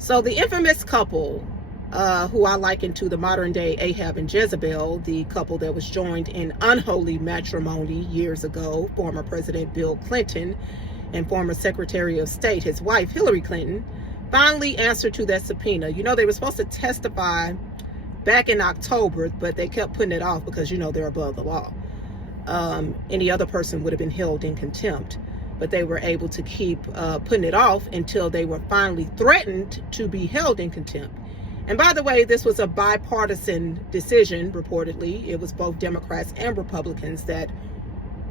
So the infamous couple, who I liken to the modern day Ahab and Jezebel, the couple that was joined in unholy matrimony years ago, former President Bill Clinton and former Secretary of State, his wife Hillary Clinton, finally answered to that subpoena. You know, they were supposed to testify back in October, but they kept putting it off because, you know, they're above the law. Any other person would have been held in contempt, but they were able to keep putting it off until they were finally threatened to be held in contempt. And by the way, this was a bipartisan decision, reportedly. It was both Democrats and Republicans that,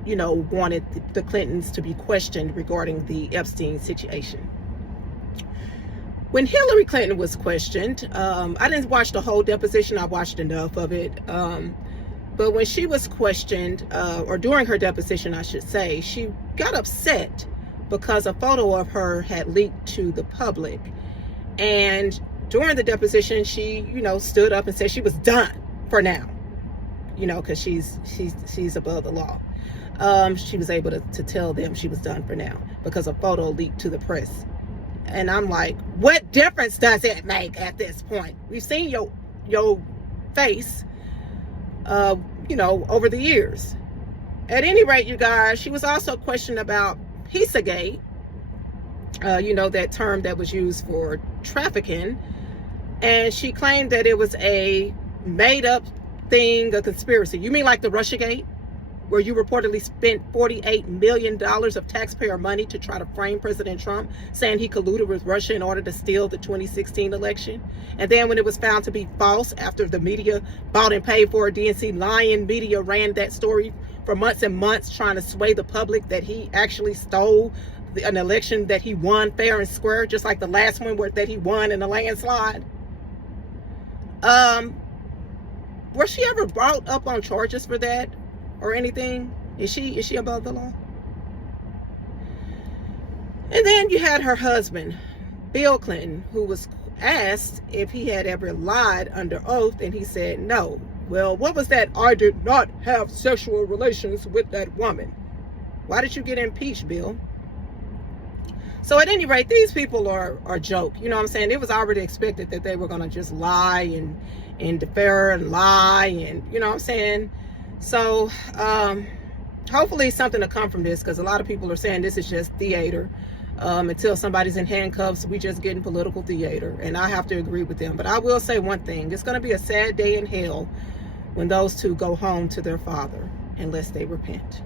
you know, wanted the Clintons to be questioned regarding the Epstein situation. When Hillary Clinton was questioned, I didn't watch the whole deposition. I watched enough of it. But when she was questioned, or during her deposition, I should say, she got upset because a photo of her had leaked to the public. And during the deposition, she, you know, stood up and said she was done for now, you know, because she's above the law. She was able to tell them she was done for now because a photo leaked to the press. And I'm like, what difference does it make at this point? We've seen your face, you know, over the years. At any rate, you guys, she was also questioned about Pizzagate, you know, that term that was used for trafficking. And she claimed that it was a made up thing, a conspiracy. You mean like the Russiagate, where you reportedly spent $48 million of taxpayer money to try to frame President Trump, saying he colluded with Russia in order to steal the 2016 election? And then when it was found to be false, after the media bought and paid for it, DNC lying media ran that story for months and months, trying to sway the public that he actually stole an election that he won fair and square, just like the last one that he won in a landslide. Was she ever brought up on charges for that or anything? Is she above the law? And then you had her husband, Bill Clinton, who was asked if he had ever lied under oath, and he said no. Well, what was that? I did not have sexual relations with that woman. Why did you get impeached, Bill? So at any rate, these people are a joke. You know what I'm saying? It was already expected that they were going to just lie and defer and lie, and you know what I'm saying? So hopefully something to come from this, because a lot of people are saying this is just theater. Until somebody's in handcuffs, we just getting political theater, and I have to agree with them. But I will say one thing: it's going to be a sad day in hell when those two go home to their father, unless they repent.